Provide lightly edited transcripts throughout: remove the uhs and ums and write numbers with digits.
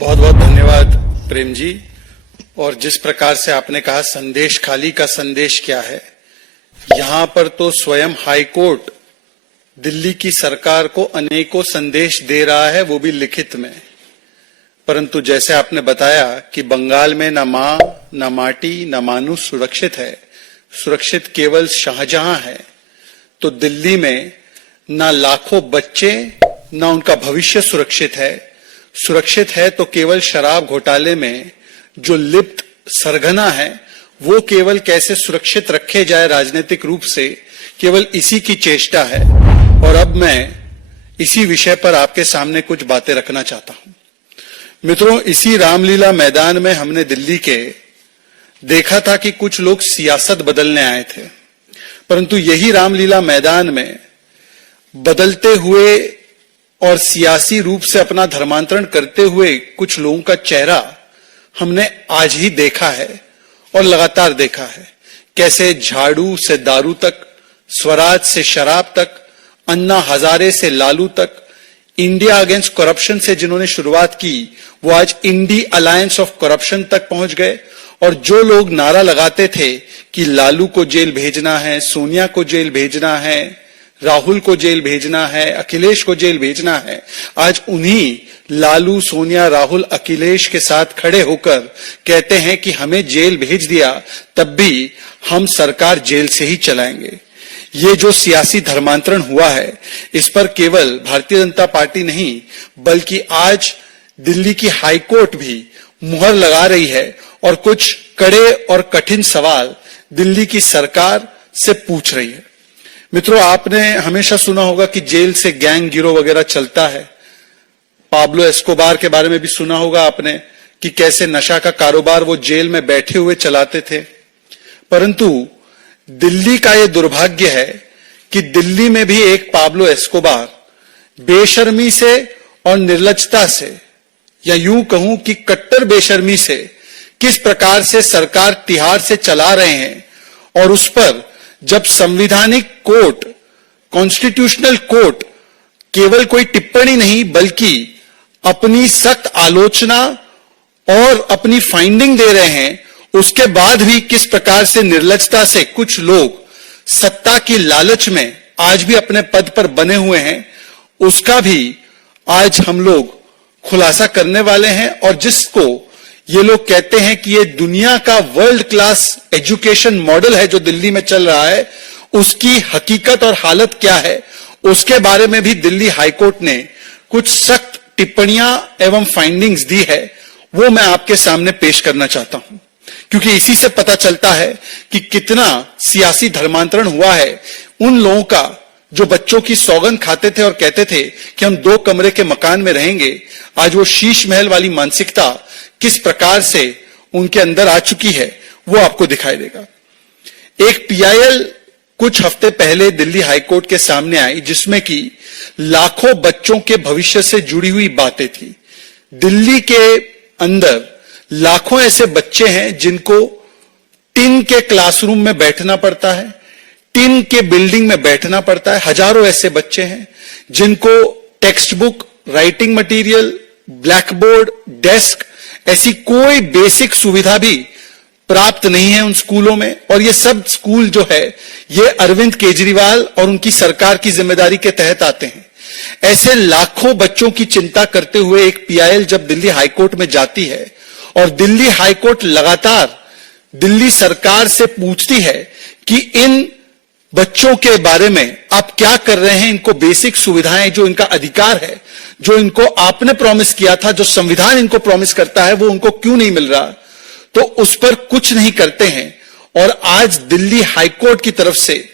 बहुत बहुत धन्यवाद प्रेम जी। और जिस प्रकार से आपने कहा संदेश खाली का संदेश क्या है, यहां पर तो स्वयं हाई कोर्ट दिल्ली की सरकार को अनेकों संदेश दे रहा है, वो भी लिखित में। परंतु जैसे आपने बताया कि बंगाल में न मां न माटी न मानुष सुरक्षित है, सुरक्षित केवल शाहजहां है, तो दिल्ली में न लाखों बच्चे न उनका भविष्य सुरक्षित है। सुरक्षित है तो केवल शराब घोटाले में जो लिप्त सरगना है वो केवल कैसे सुरक्षित रखे जाए राजनीतिक रूप से, केवल इसी की चेष्टा है। और अब मैं इसी विषय पर आपके सामने कुछ बातें रखना चाहता हूं। मित्रों, इसी रामलीला मैदान में हमने दिल्ली के देखा था कि कुछ लोग सियासत बदलने आए थे, परंतु यही रामलीला मैदान में बदलते हुए और सियासी रूप से अपना धर्मांतरण करते हुए कुछ लोगों का चेहरा हमने आज ही देखा है और लगातार देखा है। कैसे झाड़ू से दारू तक, स्वराज से शराब तक, अन्ना हजारे से लालू तक, इंडिया अगेंस्ट करप्शन से जिन्होंने शुरुआत की वो आज इंडी अलायंस ऑफ करप्शन तक पहुंच गए। और जो लोग नारा लगाते थे कि लालू को जेल भेजना है, सोनिया को जेल भेजना है, राहुल को जेल भेजना है, अखिलेश को जेल भेजना है, आज उन्हीं लालू, सोनिया, राहुल, अखिलेश के साथ खड़े होकर कहते हैं कि हमें जेल भेज दिया तब भी हम सरकार जेल से ही चलाएंगे। ये जो सियासी धर्मांतरण हुआ है, इस पर केवल भारतीय जनता पार्टी नहीं बल्कि आज दिल्ली की हाई कोर्ट भी मुहर लगा रही है और कुछ कड़े और कठिन सवाल दिल्ली की सरकार से पूछ रही है। मित्रों, आपने हमेशा सुना होगा कि जेल से गैंग गिरोह वगैरह चलता है। पाब्लो एस्कोबार के बारे में भी सुना होगा आपने कि कैसे नशा का कारोबार वो जेल में बैठे हुए चलाते थे। परंतु दिल्ली का ये दुर्भाग्य है कि दिल्ली में भी एक पाब्लो एस्कोबार बेशर्मी से और निर्लज्जता से, या यूं कहूं कि कट्टर बेशर्मी से किस प्रकार से सरकार तिहाड़ से चला रहे हैं। और उस पर जब संविधानिक कोर्ट, कॉन्स्टिट्यूशनल कोर्ट केवल कोई टिप्पणी नहीं बल्कि अपनी सख्त आलोचना और अपनी फाइंडिंग दे रहे हैं, उसके बाद भी किस प्रकार से निर्लज्जता से कुछ लोग सत्ता की लालच में आज भी अपने पद पर बने हुए हैं, उसका भी आज हम लोग खुलासा करने वाले हैं। और जिसको ये लोग कहते हैं कि ये दुनिया का वर्ल्ड क्लास एजुकेशन मॉडल है जो दिल्ली में चल रहा है, उसकी हकीकत और हालत क्या है, उसके बारे में भी दिल्ली हाईकोर्ट ने कुछ सख्त टिप्पणियां एवं फाइंडिंग्स दी है। वो मैं आपके सामने पेश करना चाहता हूं, क्योंकि इसी से पता चलता है कि कितना सियासी धर्मांतरण हुआ है उन लोगों का जो बच्चों की सौगंध खाते थे और कहते थे कि हम 2 कमरे के मकान में रहेंगे। आज वो शीश महल वाली मानसिकता किस प्रकार से उनके अंदर आ चुकी है वो आपको दिखाई देगा। एक पीआईएल कुछ हफ्ते पहले दिल्ली हाईकोर्ट के सामने आई जिसमें कि लाखों बच्चों के भविष्य से जुड़ी हुई बातें थी। दिल्ली के अंदर लाखों ऐसे बच्चे हैं जिनको टिन के क्लासरूम में बैठना पड़ता है, टिन के बिल्डिंग में बैठना पड़ता है। हजारों ऐसे बच्चे हैं जिनको text book, writing material, black board, desk, ऐसी कोई बेसिक सुविधा भी प्राप्त नहीं है उन स्कूलों में। और ये सब स्कूल जो है ये अरविंद केजरीवाल और उनकी सरकार की जिम्मेदारी के तहत आते हैं। ऐसे लाखों बच्चों की चिंता करते हुए एक पीआईएल जब दिल्ली हाईकोर्ट में जाती है और दिल्ली हाईकोर्ट लगातार दिल्ली सरकार से पूछती है कि इन बच्चों के बारे में आप क्या कर रहे हैं, इनको बेसिक सुविधाएं जो इनका अधिकार है, जो इनको आपने प्रॉमिस किया था, जो संविधान इनको प्रॉमिस करता है, वो उनको क्यों नहीं मिल रहा, तो उस पर कुछ नहीं करते हैं। और आज दिल्ली हाईकोर्ट की तरफ से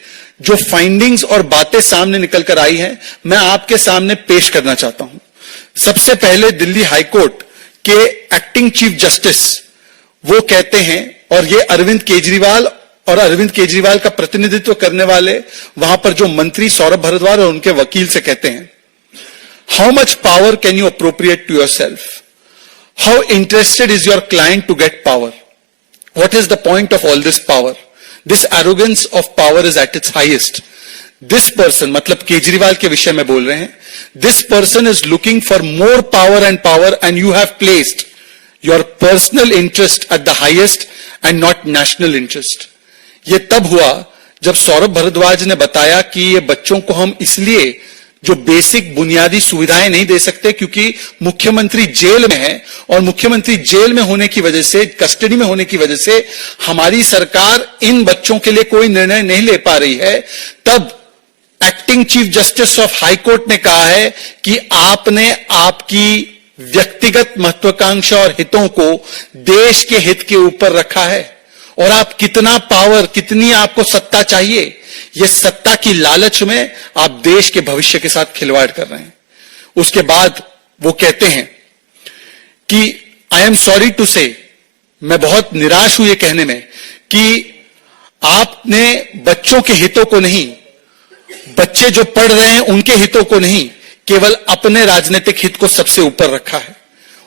जो फाइंडिंग्स और बातें सामने निकल कर आई हैं, मैं आपके सामने पेश करना चाहता हूं। सबसे पहले दिल्ली हाईकोर्ट के एक्टिंग चीफ जस्टिस वो कहते हैं, और ये अरविंद केजरीवाल और अरविंद केजरीवाल का प्रतिनिधित्व करने वाले वहां पर जो मंत्री सौरभ भारद्वाज और उनके वकील से कहते हैं, how much power can you appropriate to yourself? How interested is your client to get power? What is the point of all this power? This arrogance of power is at its highest. This person, मतलब केजरीवाल के विषय में बोल रहे हैं, this person is looking for more power and you have placed your personal interest at the highest and not national interest. ये तब हुआ जब सौरभ भारद्वाज ने बताया कि ये बच्चों को हम इसलिए जो बेसिक बुनियादी सुविधाएं नहीं दे सकते क्योंकि मुख्यमंत्री जेल में है, और मुख्यमंत्री जेल में होने की वजह से, कस्टडी में होने की वजह से हमारी सरकार इन बच्चों के लिए कोई निर्णय नहीं ले पा रही है। तब acting chief justice of high court ने कहा है कि आपने आपकी व्यक्तिगत महत्वाकांक्षा और हितों को देश के हित के ऊपर रखा है, और आप कितना पावर, कितनी आपको सत्ता चाहिए, ये सत्ता की लालच में आप देश के भविष्य के साथ खिलवाड़ कर रहे हैं। उसके बाद वो कहते हैं कि आई एम सॉरी टू से, मैं बहुत निराश हूं ये कहने में कि आपने बच्चों के हितों को नहीं, बच्चे जो पढ़ रहे हैं उनके हितों को नहीं, केवल अपने राजनीतिक हित को सबसे ऊपर रखा है।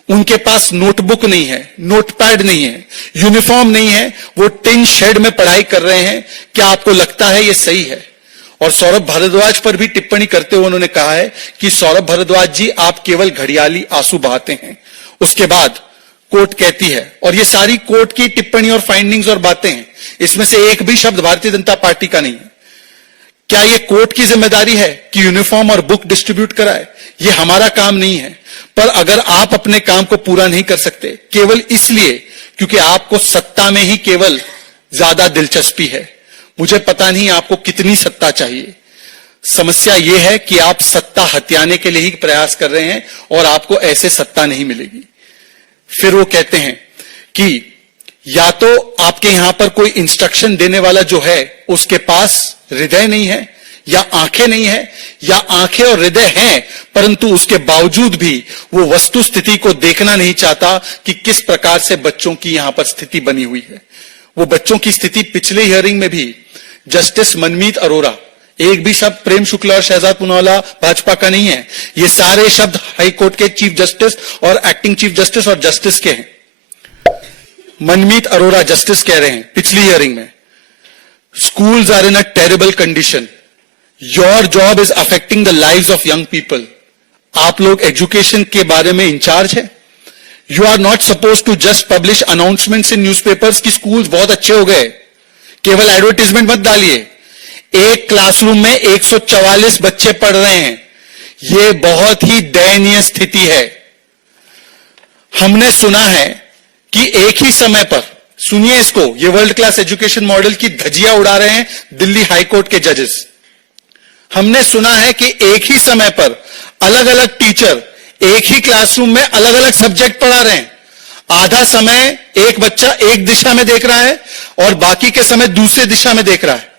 उनके पास नोटबुक नहीं है, नोटपैड नहीं है, यूनिफॉर्म नहीं है, वो टिन शेड में पढ़ाई कर रहे हैं। क्या आपको लगता है ये सही है? और सौरभ भारद्वाज पर भी टिप्पणी करते हुए उन्होंने कहा है कि सौरभ भारद्वाज जी, आप केवल घड़ियाली आंसू बहाते हैं। उसके बाद कोर्ट कहती है, और ये सारी कोर्ट की टिप्पणी और फाइंडिंग्स और बातें हैं, इसमें से एक भी शब्द भारतीय जनता पार्टी का नहीं है। क्या ये कोर्ट की जिम्मेदारी है कि यूनिफॉर्म और बुक डिस्ट्रीब्यूट कराए? ये हमारा काम नहीं है। पर अगर आप अपने काम को पूरा नहीं कर सकते केवल इसलिए क्योंकि आपको सत्ता में ही केवल ज्यादा दिलचस्पी है, मुझे पता नहीं आपको कितनी सत्ता चाहिए। समस्या यह है कि आप सत्ता हथियाने के लिए ही प्रयास कर रहे हैं और आपको ऐसे सत्ता नहीं मिलेगी। फिर वो कहते हैं कि या तो आपके यहां पर कोई इंस्ट्रक्शन देने वाला जो है उसके पास हृदय नहीं है, या आंखें नहीं है, या आंखें और हृदय हैं परंतु उसके बावजूद भी वो वस्तु स्थिति को देखना नहीं चाहता कि किस प्रकार से बच्चों की यहां पर स्थिति बनी हुई है। वो बच्चों की स्थिति पिछले हियरिंग में भी जस्टिस मनमीत अरोरा, एक भी शब्द प्रेम शुक्ला और शहजाद पूनावाला भाजपा का नहीं है, ये सारे शब्द हाई कोर्ट के चीफ जस्टिस और एक्टिंग चीफ जस्टिस और जस्टिस के हैं। मनमीत अरोरा जस्टिस कह रहे हैं पिछली हियरिंग में, schools are in a terrible condition. Your job is affecting the lives of young people. आप लोग एजुकेशन के बारे में इंचार्ज है। You are not supposed to just publish announcements in newspapers कि schools बहुत अच्छे हो गए, केवल एडवर्टीजमेंट मत डालिए। एक क्लासरूम में 144 बच्चे पढ़ रहे हैं, यह बहुत ही दयनीय स्थिति है। हमने सुना है कि एक ही समय पर, सुनिए इसको, ये वर्ल्ड क्लास एजुकेशन मॉडल की धज्जियां उड़ा रहे हैं दिल्ली हाई कोर्ट के जजेस। हमने सुना है कि एक ही समय पर अलग अलग टीचर एक ही क्लासरूम में अलग अलग सब्जेक्ट पढ़ा रहे हैं। आधा समय एक बच्चा एक दिशा में देख रहा है और बाकी के समय दूसरे दिशा में देख रहा है।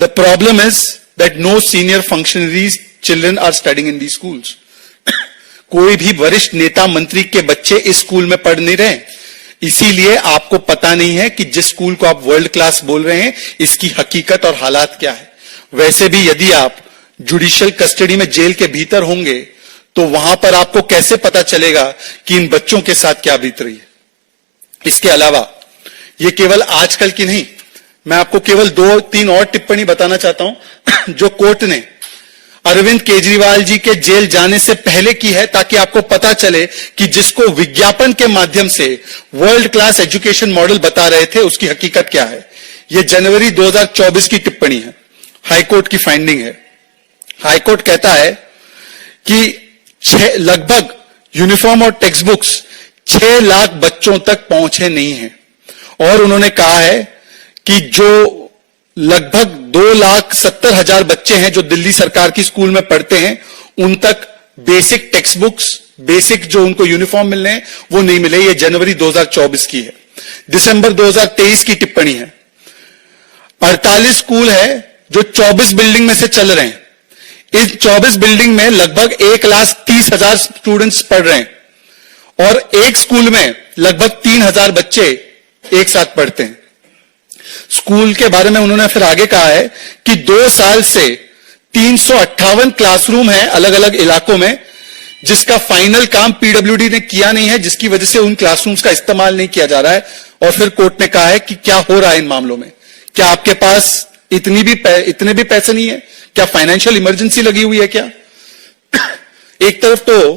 The problem is that no senior functionaries children are studying in the schools. कोई भी वरिष्ठ नेता मंत्री के बच्चे इस स्कूल में पढ़ नहीं रहे, इसीलिए आपको पता नहीं है कि जिस स्कूल को आप वर्ल्ड क्लास बोल रहे हैं इसकी हकीकत और हालात क्या है। वैसे भी यदि आप जुडिशियल कस्टडी में जेल के भीतर होंगे तो वहां पर आपको कैसे पता चलेगा कि इन बच्चों के साथ क्या बीत रही है। इसके अलावा ये केवल आजकल की नहीं, मैं आपको केवल 2-3 और टिप्पणी बताना चाहता हूं जो कोर्ट ने अरविंद केजरीवाल जी के जेल जाने से पहले की है, ताकि आपको पता चले कि जिसको विज्ञापन के माध्यम से वर्ल्ड क्लास एजुकेशन मॉडल बता रहे थे उसकी हकीकत क्या है। यह जनवरी 2024 की टिप्पणी है, हाईकोर्ट की फाइंडिंग है। हाईकोर्ट कहता है कि लगभग यूनिफॉर्म और टेक्स्ट बुक्स 6 लाख बच्चों तक पहुंचे नहीं हैं, और उन्होंने कहा है कि जो लगभग 2,70,000 बच्चे हैं जो दिल्ली सरकार की स्कूल में पढ़ते हैं उन तक बेसिक टेक्स्ट बुक्स, बेसिक जो उनको यूनिफॉर्म मिलने हैं वो नहीं मिले। ये जनवरी 2024 की है। दिसंबर 2023 की टिप्पणी है, 48 स्कूल है जो 24 बिल्डिंग में से चल रहे हैं। इस 24 बिल्डिंग में लगभग 1,30,000 स्टूडेंट्स पढ़ रहे हैं और एक स्कूल में लगभग 3,000 बच्चे एक साथ पढ़ते हैं। स्कूल के बारे में उन्होंने फिर आगे कहा है कि 2 साल से 358 क्लासरूम है अलग अलग इलाकों में, जिसका फाइनल काम पीडब्ल्यूडी ने किया नहीं है, जिसकी वजह से उन क्लासरूम्स का इस्तेमाल नहीं किया जा रहा है। और फिर कोर्ट ने कहा है कि क्या हो रहा है इन मामलों में, क्या आपके पास इतने भी पैसे नहीं है क्या? फाइनेंशियल इमरजेंसी लगी हुई है क्या? एक तरफ तो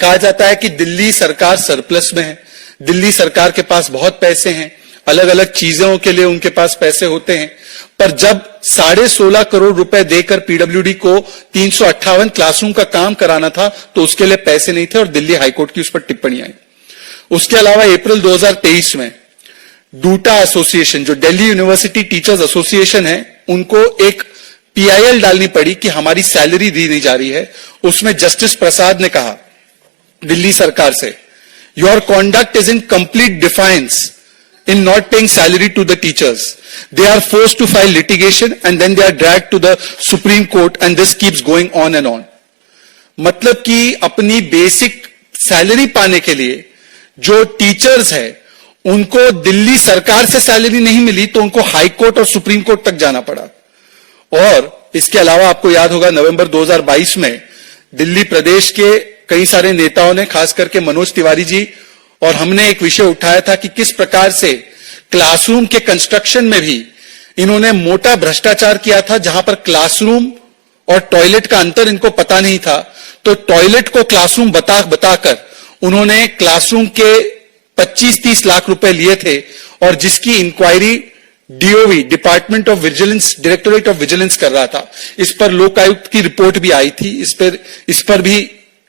कहा जाता है कि दिल्ली सरकार सरप्लस में है, दिल्ली सरकार के पास बहुत पैसे हैं, अलग अलग चीजों के लिए उनके पास पैसे होते हैं, पर जब 16.5 करोड़ रुपए देकर पीडब्ल्यूडी को 358 क्लासरूम का काम कराना था तो उसके लिए पैसे नहीं थे और दिल्ली हाईकोर्ट की उस पर टिप्पणी आई। उसके अलावा अप्रैल 2023 में डूटा एसोसिएशन, जो दिल्ली यूनिवर्सिटी टीचर्स एसोसिएशन है, उनको एक पीआईएल डालनी पड़ी कि हमारी सैलरी दी नहीं जा रही है। उसमें जस्टिस प्रसाद ने कहा दिल्ली सरकार से, your conduct is in complete defines in not paying salary to the teachers. They are forced to file litigation and then they are dragged to the Supreme Court and this keeps going on and on. मतलब कि अपनी basic salary पाने के लिए जो teachers है उनको दिल्ली सरकार से सैलरी नहीं मिली तो उनको हाई कोर्ट और सुप्रीम कोर्ट तक जाना पड़ा। और इसके अलावा आपको याद होगा नवंबर 2022 में दिल्ली प्रदेश के कई सारे नेताओं ने, खास करके मनोज तिवारी जी और हमने एक विषय उठाया था कि किस प्रकार से क्लासरूम के कंस्ट्रक्शन में भी इन्होंने मोटा भ्रष्टाचार किया था, जहां पर क्लासरूम और टॉयलेट का अंतर इनको पता नहीं था, तो टॉयलेट को क्लासरूम बताकर उन्होंने क्लासरूम के 25-30 लाख रुपए लिए थे और जिसकी inquiry DOV, department of vigilance, directorate of vigilance कर रहा था। इस पर लोकायुक्त की रिपोर्ट भी आई थी, इस पर भी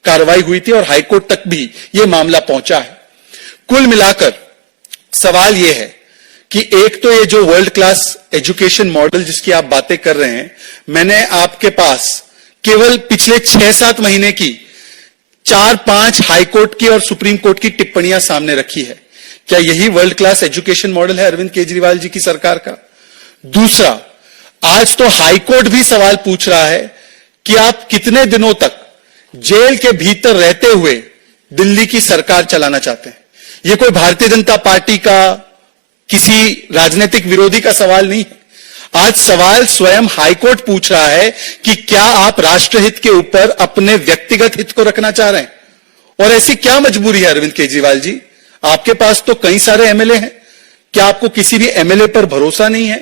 कार्रवाई हुई थी और हाईकोर्ट तक भी यह मामला पहुंचा है। कुल मिलाकर सवाल यह है कि एक तो ये जो वर्ल्ड क्लास एजुकेशन मॉडल जिसकी आप बातें कर रहे हैं, मैंने आपके पास केवल पिछले 6-7 महीने की 4-5 हाईकोर्ट की और सुप्रीम कोर्ट की टिप्पणियां सामने रखी है। क्या यही वर्ल्ड क्लास एजुकेशन मॉडल है अरविंद केजरीवाल जी की सरकार का? दूसरा, आज तो हाईकोर्ट भी सवाल पूछ रहा है कि आप कितने दिनों तक जेल के भीतर रहते हुए दिल्ली की सरकार चलाना चाहते हैं। यह कोई भारतीय जनता पार्टी का, किसी राजनीतिक विरोधी का सवाल नहीं है। आज सवाल स्वयं हाईकोर्ट पूछ रहा है कि क्या आप राष्ट्रहित के ऊपर अपने व्यक्तिगत हित को रखना चाह रहे हैं? और ऐसी क्या मजबूरी है अरविंद केजरीवाल जी? आपके पास तो कई सारे एमएलए हैं, क्या आपको किसी भी एमएलए पर भरोसा नहीं है?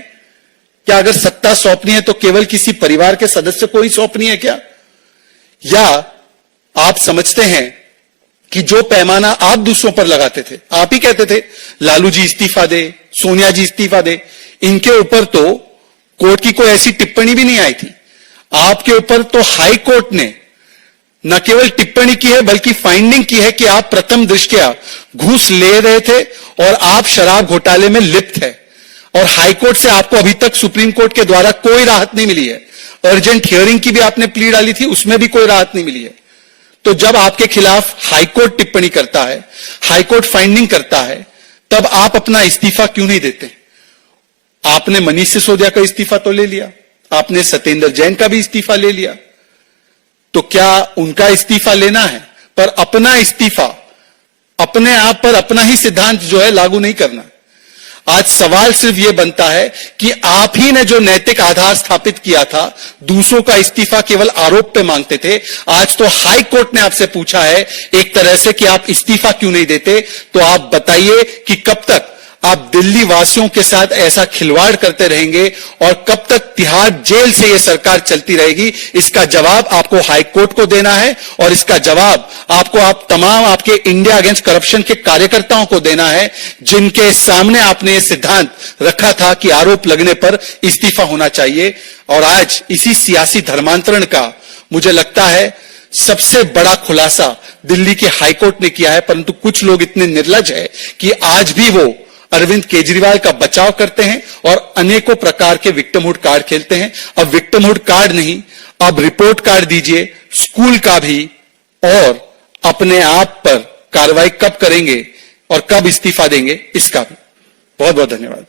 क्या अगर सत्ता सौंपनी है तो केवल किसी परिवार के सदस्य को ही सौंपनी है क्या? या आप समझते हैं कि जो पैमाना आप दूसरों पर लगाते थे, आप ही कहते थे लालू जी इस्तीफा दे, सोनिया जी इस्तीफा दे, इनके ऊपर तो कोर्ट की कोई ऐसी टिप्पणी भी नहीं आई थी। आपके ऊपर तो हाई कोर्ट ने न केवल टिप्पणी की है बल्कि फाइंडिंग की है कि आप प्रथम दृष्टया घूस ले रहे थे और आप शराब घोटाले में लिप्त है। और हाईकोर्ट से आपको अभी तक सुप्रीम कोर्ट के द्वारा कोई राहत नहीं मिली है। अर्जेंट हियरिंग की भी आपने प्ली डाली थी, उसमें भी कोई राहत नहीं मिली है। तो जब आपके खिलाफ हाईकोर्ट टिप्पणी करता है, हाईकोर्ट फाइंडिंग करता है, तब आप अपना इस्तीफा क्यों नहीं देते? आपने मनीष सिसोदिया का इस्तीफा तो ले लिया, आपने सत्येंद्र जैन का भी इस्तीफा ले लिया, तो क्या उनका इस्तीफा लेना है पर अपना इस्तीफा, अपने आप पर अपना ही सिद्धांत जो है लागू नहीं करना? आज सवाल सिर्फ यह बनता है कि आप ही ने जो नैतिक आधार स्थापित किया था, दूसरों का इस्तीफा केवल आरोप पे मांगते थे, आज तो हाई कोर्ट ने आपसे पूछा है एक तरह से कि आप इस्तीफा क्यों नहीं देते। तो आप बताइए कि कब तक आप दिल्ली वासियों के साथ ऐसा खिलवाड़ करते रहेंगे और कब तक तिहाड़ जेल से यह सरकार चलती रहेगी? इसका जवाब आपको हाई कोर्ट को देना है और इसका जवाब आपको आप तमाम आपके इंडिया अगेंस्ट करप्शन के कार्यकर्ताओं को देना है, जिनके सामने आपने यह सिद्धांत रखा था कि आरोप लगने पर इस्तीफा होना चाहिए। और आज इसी सियासी धर्मांतरण का मुझे लगता है सबसे बड़ा खुलासा दिल्ली के हाईकोर्ट ने किया है, परंतु कुछ लोग इतने निर्लज है कि आज भी वो अरविंद केजरीवाल का बचाव करते हैं और अनेकों प्रकार के विक्टिमहुड कार्ड खेलते हैं। अब विक्टिमहुड कार्ड नहीं, अब रिपोर्ट कार्ड दीजिए, स्कूल का भी, और अपने आप पर कार्रवाई कब करेंगे और कब इस्तीफा देंगे इसका भी। बहुत बहुत धन्यवाद।